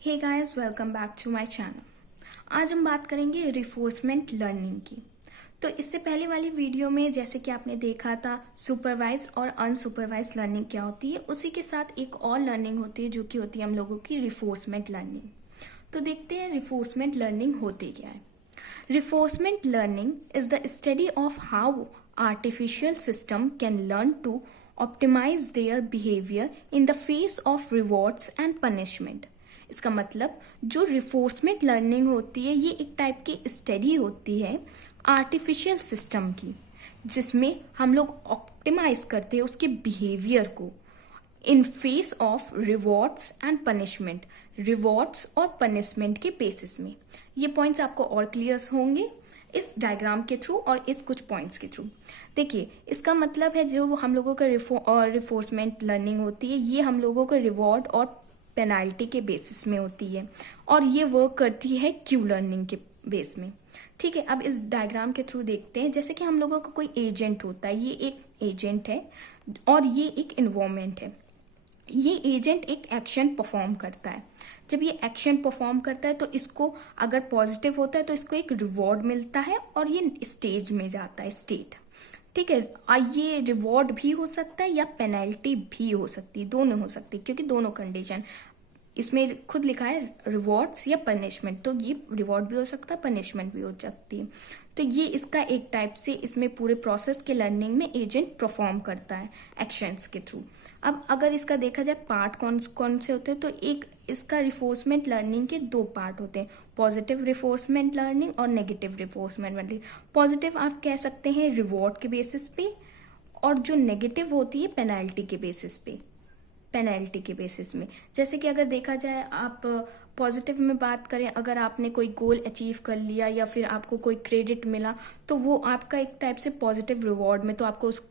Hey guys, welcome back to my channel. आज हम बात करेंगे रिफोर्समेंट लर्निंग की। तो इससे पहले वाली वीडियो में जैसे कि आपने देखा था सुपरवाइज्ड और अनसुपरवाइज्ड लर्निंग क्या होती है, उसी के साथ एक और लर्निंग होती है जो कि होती है हम लोगों की रिफोर्समेंट लर्निंग। तो देखते हैं रिफोर्समेंट लर्निंग होती क्या है। Reinforcement learning is the study of how artificial system can learn to optimise their behaviour in the face of rewards and punishment. इसका मतलब जो रिफोर्समेंट लर्निंग होती है ये एक टाइप की स्टडी होती है आर्टिफिशियल सिस्टम की, जिसमें हम लोग ऑप्टिमाइज करते हैं उसके बिहेवियर को in face of rewards and punishment, rewards और पनिशमेंट के बेसिस में। ये पॉइंट्स आपको और क्लियर होंगे इस डायग्राम के थ्रू और इस कुछ पॉइंट्स के थ्रू। देखिए, इसका मतलब है जो हम लोगों का रिफोर्समेंट लर्निंग होती है ये हम लोगों को रिवॉर्ड और पेनाल्टी के बेसिस में होती है और ये वर्क करती है क्यू लर्निंग के बेस में। ठीक है, अब इस डायग्राम के थ्रू देखते हैं। जैसे कि हम लोगों का कोई एजेंट होता है, ये एक एजेंट है और ये एक इन्वॉल्वमेंट है। ये एजेंट एक एक्शन परफॉर्म करता है। जब ये एक्शन परफॉर्म करता है तो इसको अगर पॉजिटिव होता है तो इसको एक रिवॉर्ड मिलता है और ये स्टेज में जाता है, स्टेट। ठीक है, ये रिवॉर्ड भी हो सकता है या पेनल्टी भी हो सकती है, दोनों हो सकती है क्योंकि दोनों कंडीशन इसमें खुद लिखा है रिवॉर्ड्स या पनिशमेंट। तो ये रिवॉर्ड भी हो सकता है, पनिशमेंट भी हो सकती है। तो ये इसका एक टाइप से इसमें पूरे प्रोसेस के लर्निंग में एजेंट परफॉर्म करता है एक्शंस के थ्रू। अब अगर इसका देखा जाए पार्ट कौन कौन से होते हैं, तो एक इसका रिफोर्समेंट लर्निंग के दो पार्ट होते हैं, पॉजिटिव रिफोर्समेंट लर्निंग और नेगेटिव रिफोर्समेंट लर्निंग। पॉजिटिव आप कह सकते हैं रिवॉर्ड के बेसिस पे, और जो नेगेटिव होती है पेनल्टी के बेसिस पे, पेनल्टी के बेसिस में। जैसे कि अगर देखा जाए, आप पॉजिटिव में बात करें, अगर आपने कोई गोल अचीव कर लिया या फिर आपको कोई क्रेडिट मिला तो वो आपका एक टाइप से पॉजिटिव रिवॉर्ड में, तो आपको उसके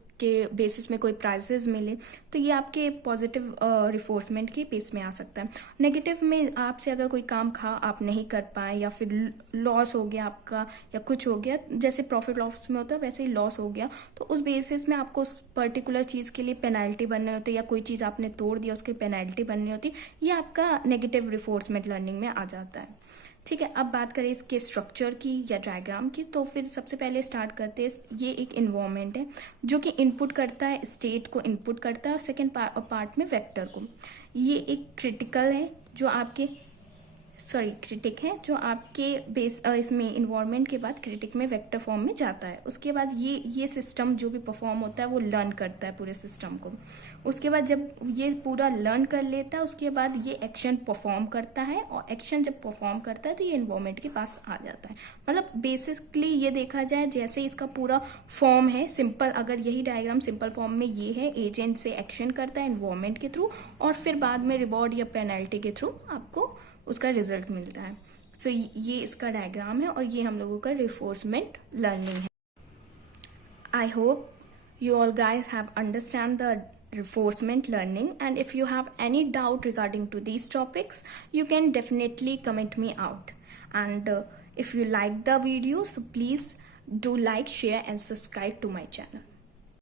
बेसिस में कोई प्राइजेस मिले तो ये आपके पॉजिटिव रिफोर्समेंट के बेस में आ सकता है। नेगेटिव में आपसे अगर कोई काम आप नहीं कर पाए या फिर लॉस हो गया आपका या कुछ हो गया, जैसे प्रॉफिट लॉस में होता है वैसे ही लॉस हो गया, तो उस बेसिस में आपको उस पर्टिकुलर चीज़ के लिए पेनल्टी बननी होती है या कोई चीज़ आपने तोड़ दिया उसकी पेनल्टी बननी होती है। ये आपका नेगेटिव रिफोर्समेंट लर्निंग में आ जाता है। ठीक है, अब बात करें इसके स्ट्रक्चर की या डायग्राम की, तो फिर सबसे पहले स्टार्ट करते हैं। ये एक इन्वायरमेंट है जो कि इनपुट करता है, स्टेट को इनपुट करता है, और सेकेंड पार्ट में वेक्टर को। ये एक क्रिटिकल है जो आपके क्रिटिक है जो आपके बेस इसमें इन्वायरमेंट के बाद क्रिटिक में वेक्टर फॉर्म में जाता है। उसके बाद ये सिस्टम जो भी परफॉर्म होता है वो लर्न करता है पूरे सिस्टम को। उसके बाद जब ये पूरा लर्न कर लेता है उसके बाद ये एक्शन परफॉर्म करता है, और एक्शन जब परफॉर्म करता है तो ये इन्वायरमेंट के पास आ जाता है। मतलब बेसिकली ये देखा जाए जैसे इसका पूरा फॉर्म है सिंपल, अगर यही डायग्राम सिंपल फॉर्म में ये है, एजेंट से एक्शन करता है इन्वायरमेंट के थ्रू और फिर बाद में रिवॉर्ड या पेनल्टी के थ्रू आपको उसका रिजल्ट मिलता है। सो ये इसका डायग्राम है और ये हम लोगों का रिफोर्समेंट लर्निंग है। I hope you all guys have understand the reinforcement learning, and if you have any doubt regarding to these topics you can definitely comment me out, and if you like the video so please do like, share and subscribe to my channel.